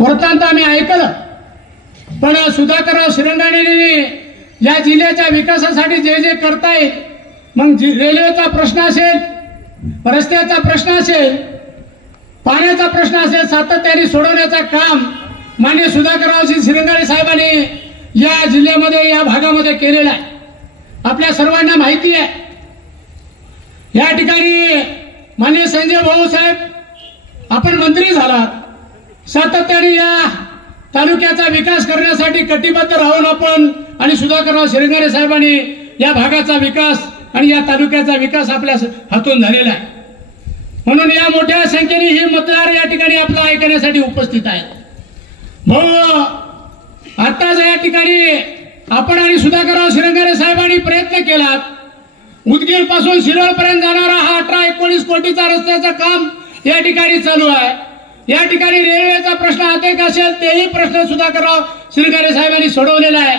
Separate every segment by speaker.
Speaker 1: वृत्तांत आम्ही ऐकलं. पण सुधाकरराव शिरंगाणे या जिल्ह्याच्या विकासासाठी जे जे करतायत मग जी- रेल्वेचा प्रश्न असेल रस्त्याचा प्रश्न असेल पाण्याचा प्रश्न असेल सातत्याने सोडवण्याचा काम मान्य सुधाकररावजी शिरंगारे साहेबांनी या जिल्ह्यामध्ये या भागामध्ये केलेलं आहे. आपल्या सर्वांना माहिती आहे. या ठिकाणी मान्य संजय भाऊ साहेब आपण मंत्री झालात. सातत्याने या तालुक्याचा विकास करण्यासाठी कटिबद्ध राहून आपण आणि सुधाकरराव शिरंगारे साहेबांनी या भागाचा विकास आणि या तालुक्याचा विकास आपल्या हातून झालेला आहे. म्हणून या मोठ्या संख्येने हे मतदार या ठिकाणी आपला ऐकण्यासाठी उपस्थित आहेत. भाऊ आताच या ठिकाणी आपण आणि सुधाकरराव शिरंगारे साहेबांनी प्रयत्न केलात. उदगीरपासून शिरोळपर्यंत जाणारा हा अठरा एकोणीस कोटीचा रस्त्याचं काम या ठिकाणी चालू आहे. या ठिकाणी रेल्वेचा प्रश्न अनेक असेल तेही प्रश्न सुधाकरराव शिरगारे साहेबांनी सोडवलेला आहे.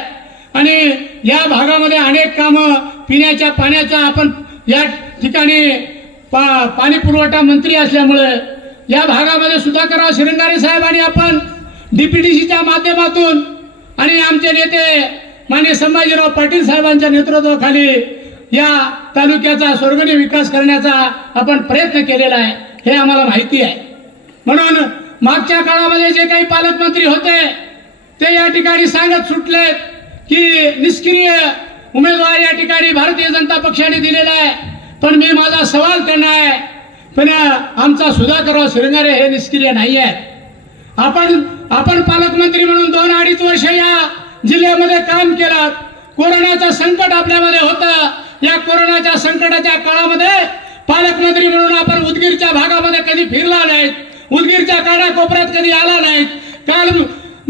Speaker 1: आणि या भागामध्ये अनेक कामं पिण्याच्या पाण्याचा आपण या ठिकाणी पा पाणी पुरवठा मंत्री असल्यामुळे या भागामध्ये सुधाकरराव शिरंगारे साहेबांनी आपण डीपीडीसीच्या माध्यमातून आणि आमचे नेते मान्य संभाजीराव पाटील साहेबांच्या नेतृत्वाखाली या तालुक्याचा स्वर्गणी विकास करण्याचा आपण प्रयत्न केलेला आहे हे आम्हाला माहिती आहे. म्हणून मागच्या काळामध्ये जे काही पालकमंत्री होते ते या ठिकाणी सांगत सुटले की निष्क्रिय उमेदवार या ठिकाणी भारतीय जनता पक्षाने दिलेला आहे. पण मी माझा सवाल त्यांना आहे पण आमचा सुधाकरराव शिरंगारे हे निष्क्रिय नाही आहेत. आपण आपण पालकमंत्री म्हणून दोन अडीच वर्ष या जिल्ह्यामध्ये काम केलं. कोरोनाचं संकट आपल्यामध्ये होतं. या कोरोनाच्या संकटाच्या काळामध्ये पालकमंत्री म्हणून आपण उदगीरच्या भागामध्ये कधी फिरला नाहीत. उदगीरच्या कानाकोपऱ्यात कधी आला नाहीत काल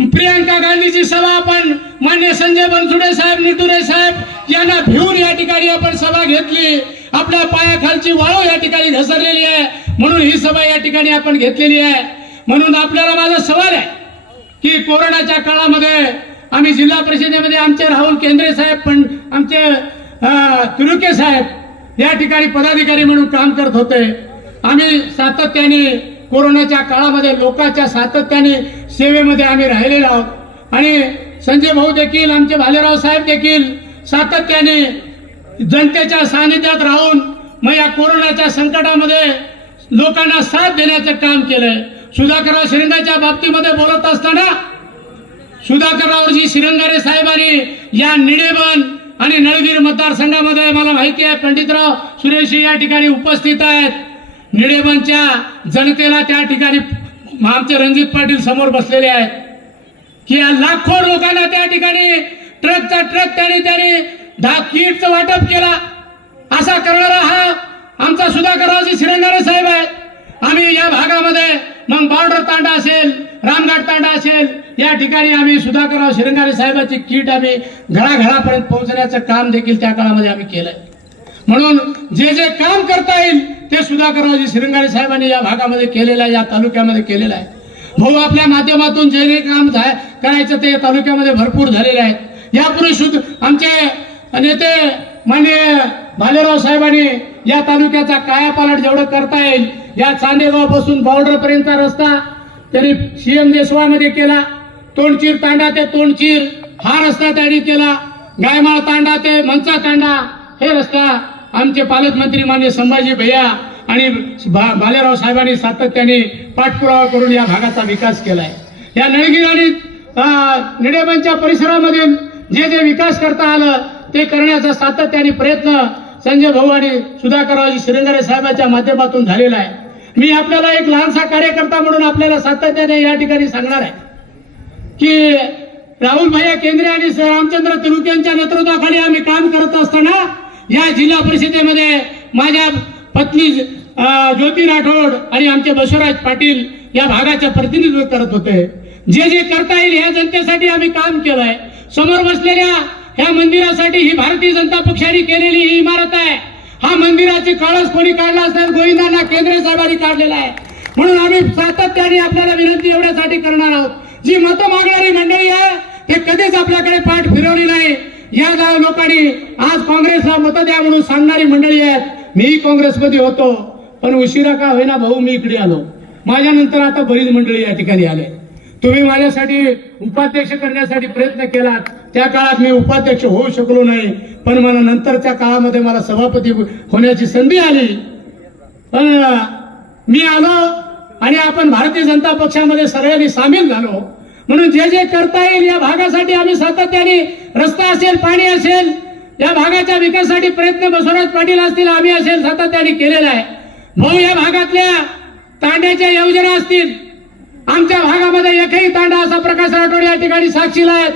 Speaker 1: प्रियंका गांधीची सभा आपण मान्य संजय बनसुडे साहेब निटुरे साहेब यांना भिवून या ठिकाणी आपण सभा घेतली. आपल्या पायाखालची वाळू या ठिकाणी घसरलेली आहे. म्हणून ही सभा या ठिकाणी आपण घेतलेली आहे. म्हणून आपल्याला माझा सवाल आहे की कोरोनाच्या काळामध्ये आम्ही जिल्हा परिषदेमध्ये आमचे राहुल केंद्रे साहेब पण आमचे तुरुके साहेब या ठिकाणी पदाधिकारी म्हणून काम करत होते. आम्ही सातत्याने कोरोनाच्या काळामध्ये लोकांच्या सातत्याने सेवेमध्ये आम्ही राहिलेलो आहोत. आणि संजय भाऊ देखील आमचे भालेराव साहेब देखील सातत्याने जनतेच्या सानिध्यात राहून मग या कोरोनाच्या संकटामध्ये लोकांना साथ देण्याचं काम केलंय. सुधाकरराव शिरंगाच्या बाबतीमध्ये बोलत असताना सुधाकररावजी शिरंगारे साहेबांनी या निडेबन आणि नळगीर मतदारसंघामध्ये मला माहिती आहे पंडितराव सुरेशी या ठिकाणी उपस्थित आहेत. निडेबनच्या जनतेला त्या ठिकाणी आमचे रणजित पाटील समोर बसलेले आहेत. की या लाखो लोकांना त्या ठिकाणी ट्रकचा ट्रक त्याने त्याने दहा किटचं वाटप केला. असा करणारा हा आमचा सुधाकररावजी शिरंगारे साहेब आहे आम्ही या भागामध्ये मग बॉर्डर तांडा असेल रामघाट तांडा असेल या ठिकाणी आम्ही सुधाकरराव शिरंगारे साहेबाची किट आम्ही घराघरापर्यंत पोहोचण्याचं काम देखील त्या काळामध्ये आम्ही केलंय. म्हणून जे जे काम करता येईल ते सुधाकररावजी शिरंगारे साहेबांनी या भागामध्ये केलेलं आहे या तालुक्यामध्ये केलेलं आहे. भाऊ आपल्या माध्यमातून जे जे काम करायचं ते तालुक्यामध्ये भरपूर झालेले आहे यापूर्वी सुद्धा आमचे नेते माननीय भालेराव साहेबांनी या तालुक्याचा कायापालट जेवढं करता येईल या चांदेगावपासून बॉर्डरपर्यंतचा रस्ता त्यांनी सीएम देशवामध्ये केला. तोंडचीर तांडा ते तोंडचीर हा रस्ता त्यांनी केला. गायमाळ तांडा ते मंचा तांडा हे रस्ता आमचे पालकमंत्री मान्य संभाजी भैया आणि भा- भालेराव साहेबांनी सातत्याने पाठपुरावा करून या भागाचा विकास केलाय. या नळगीर आणि निडेबांच्या परिसरामध्ये परिसरामधील जे जे विकास करता आलं ते करण्याचा सातत्याने प्रयत्न संजय भाऊ आणि सुधाकररावजी शिरंगारे साहेबांच्या माध्यमातून झालेला आहे. मी आपल्याला एक लहानसा कार्यकर्ता म्हणून आपल्याला सातत्याने या ठिकाणी सांगणार आहे की राहुल भैया केंद्रे आणि रामचंद्र तिरुके यांच्या नेतृत्वाखाली आम्ही काम करत असताना या जिल्हा परिषदेमध्ये माझ्या पत्नी ज्योती राठोड आणि आमचे बसवराज पाटील या भागाचे प्रतिनिधित्व करत होते. जे जे करता येईल ह्या जनतेसाठी आम्ही काम केलंय. समोर बसलेल्या ह्या मंदिरासाठी ही भारतीय जनता पक्षाने केलेली ही इमारत आहे. हा मंदिराची काळस कोणी काढला असेल गोविंदांना केंद्र साहेबांनी काढलेला आहे. म्हणून आम्ही सातत्याने आपल्याला विनंती एवढ्यासाठी करणार आहोत. जी मतं मागणारी मंडळी आहे ते कधीच आपल्याकडे पाठ फिरवली नाही. या गाव लोकांनी आज काँग्रेसला मत द्या म्हणून सांगणारी मंडळी आहेत. मीही काँग्रेसमध्ये होतो पण उशिरा का होईना भाऊ मी इकडे आलो. माझ्यानंतर आता बरीच मंडळी या ठिकाणी आले. तुम्ही माझ्यासाठी उपाध्यक्ष करण्यासाठी प्रयत्न केलात. त्या काळात मी उपाध्यक्ष होऊ शकलो नाही पण मला नंतरच्या काळामध्ये मला सभापती होण्याची संधी आली. पण मी आलो आणि आपण भारतीय जनता पक्षामध्ये सगळ्यांनी सामील झालो. म्हणून जे जे करता येईल या भागासाठी आम्ही सातत्याने रस्ता असेल पाणी असेल या भागाच्या विकासासाठी प्रयत्न बसवराज पाटील असतील आम्ही असेल सातत्याने केलेला आहे. भाऊ या भागातल्या तांड्याच्या योजना असतील. आमच्या भागामध्ये एकही तांडा असा प्रकाश राठोड या ठिकाणी साक्षीला आहेत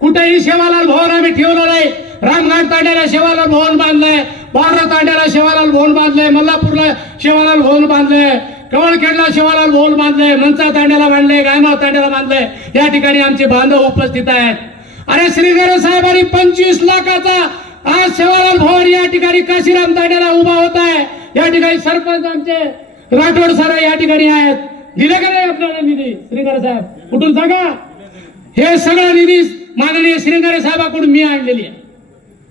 Speaker 1: कुठेही शेवालाल भवन आम्ही ठेवलं नाही. रामघाट तांड्याला शेवालाल भवन बांधलंय. बारा तांड्याला शेवालाल भवन बांधलंय. मल्लापूरला शेवालाल भवन बांधलंय. कवळखेडला शिवालाल भवन बांधले मनसा तांड्याला बांधले गायमाव तांड्याला बांधले? या ठिकाणी आमचे बांधव उपस्थित आहेत. अरे श्रीधर साहेबांनी पंचवीस लाखाचा आज शिवालाल भवन या ठिकाणी काशीराम तांड्याला उभा होत आहे. या ठिकाणी सरपंच आमचे राठोड सर या ठिकाणी आहेत. दिले का नाही आपल्याला निधी श्रीधर साहेब? कुठून सांगा? हे सगळं निधी माननीय श्रींगारे साहेबाकडून मी आणलेली आहे.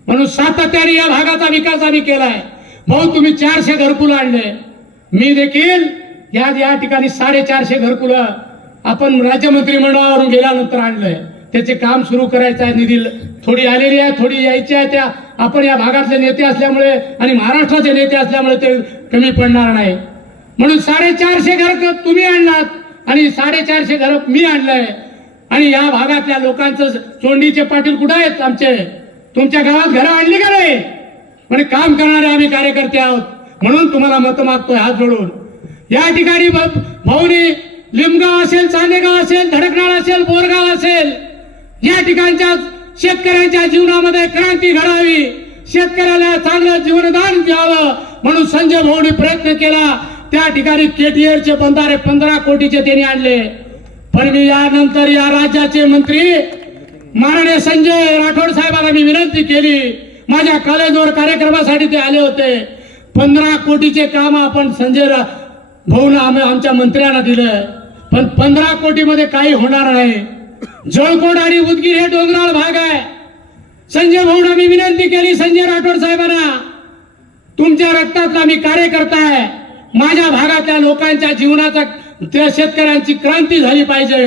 Speaker 1: म्हणून सातत्याने या भागाचा विकास आम्ही केलाय. भाऊ तुम्ही चारशे घरकुल आणले. मी देखील या या ठिकाणी साडेचारशे घरकुल आपण राज्यमंत्री मंडळावरून गेल्यानंतर आणलंय. त्याचे काम सुरू करायचं आहे. निधी थोडी आलेली आहे थोडी यायची आहे. त्या आपण या भागातले नेते असल्यामुळे आणि महाराष्ट्राचे नेते असल्यामुळे ते कमी पडणार नाही. म्हणून साडेचारशे घर तुम्ही आणलात आणि साडेचारशे घर मी आणलंय. आणि या भागातल्या लोकांचं चोंडीचे पाटील कुठं आहेत आमचे? तुमच्या गावात घरं आणली का नाही? म्हणजे काम करणारे आम्ही कार्यकर्ते आहोत. म्हणून तुम्हाला मत मागतोय हात जोडून. या ठिकाणी भाऊने लिमगाव असेल चांदेगाव असेल धडकनाळ असेल बोरगाव असेल या ठिकाणच्या शेतकऱ्यांच्या जीवनामध्ये क्रांती घडावी. शेतकऱ्याला चांगलं जीवनदान द्यावं म्हणून संजय भाऊने प्रयत्न केला. त्या ठिकाणी केटीआरचे बंधारे पंधरा कोटीचे त्यांनी आणले. पण मी यानंतर या राज्याचे मंत्री माननीय संजय राठोड साहेबांना मी विनंती केली. माझ्या कॉलेजवर कार्यक्रमासाठी ते आले होते. पंधरा कोटीचे काम आपण संजय भाऊनं आम्ही आमच्या मंत्र्यांना दिलं. पण पंधरा कोटीमध्ये काही होणार नाही. जळकोट आणि उदगीर हे डोंगराळ भाग आहे. संजय भाऊना आम्ही विनंती केली संजय राठोड साहेबांना. तुमच्या रक्तातला मी कार्यकर्ता आहे. माझ्या भागातल्या लोकांच्या जीवनाचा त्या शेतकऱ्यांची क्रांती झाली पाहिजे.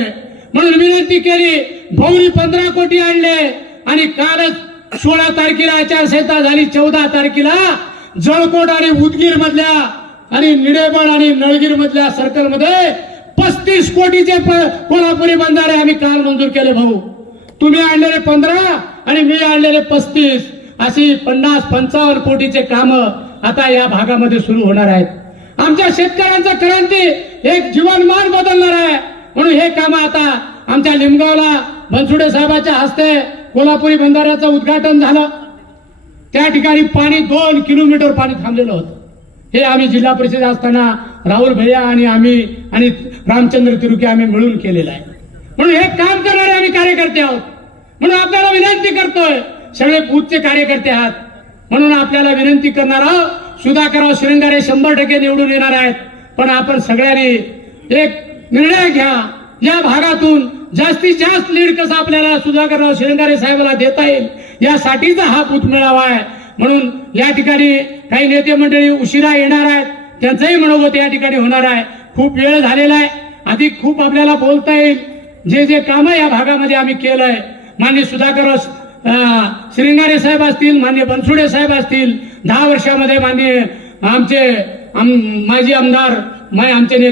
Speaker 1: म्हणून विनंती केली भाऊनी पंधरा कोटी आणले. आणि कालच सोळा तारखेला आचारसंहिता झाली चौदा तारखेला जळकोट आणि उदगीर मधल्या आणि निडेबळ आणि नळगीर मधल्या सर्कलमध्ये पस्तीस कोटीचे कोल्हापुरी बंधारे आम्ही काल मंजूर केले भाऊ. तुम्ही आणलेले पंधरा आणि मी आणलेले पस्तीस. अशी पन्नास पंचावन्न कोटीचे काम आता या भागामध्ये सुरू होणार आहेत. आमच्या शेतकऱ्यांचा क्रांती एक जीवनमान बदलणार आहे. म्हणून हे काम आता आमच्या लिमगावला बनसुडे साहेबाच्या हस्ते कोल्हापुरी बंधाऱ्याचं उद्घाटन झालं. त्या ठिकाणी पाणी दोन किलोमीटर पाणी थांबलेलं होतं. हे आम्ही जिल्हा परिषद असताना राहुल भैया आणि आम्ही आणि रामचंद्र तिरुके आम्ही मिळून केलेलं आहे. म्हणून हे काम करणारे आम्ही कार्यकर्ते आहोत. म्हणून आपल्याला विनंती करतोय सगळे बूथचे कार्यकर्ते आहात. म्हणून आपल्याला विनंती करणार आहोत सुधाकरराव श्रृंगारे शंभर टक्के निवडून येणार आहेत. पण आपण सगळ्यांनी एक निर्णय घ्या. या भागातून जास्तीत जास्त लीड कसं आपल्याला सुधाकरराव श्रृंगारे साहेबाला देता येईल यासाठीचा हा बूथ मेळावा आहे. म्हणून या ठिकाणी काही नेते मंडळी उशिरा येणार आहेत. त्यांचंही मनोगत या ठिकाणी होणार आहे. खूप वेळ झालेला आहे. अधिक खूप आपल्याला बोलता येईल. जे जे काम या भागामध्ये आम्ही केलंय. मान्य सुधाकर श्रींगारे साहेब असतील मान्य बनसुडे साहेब असतील दहा वर्षामध्ये मान्य आमचे आम- माजी आमदार आमचे नेते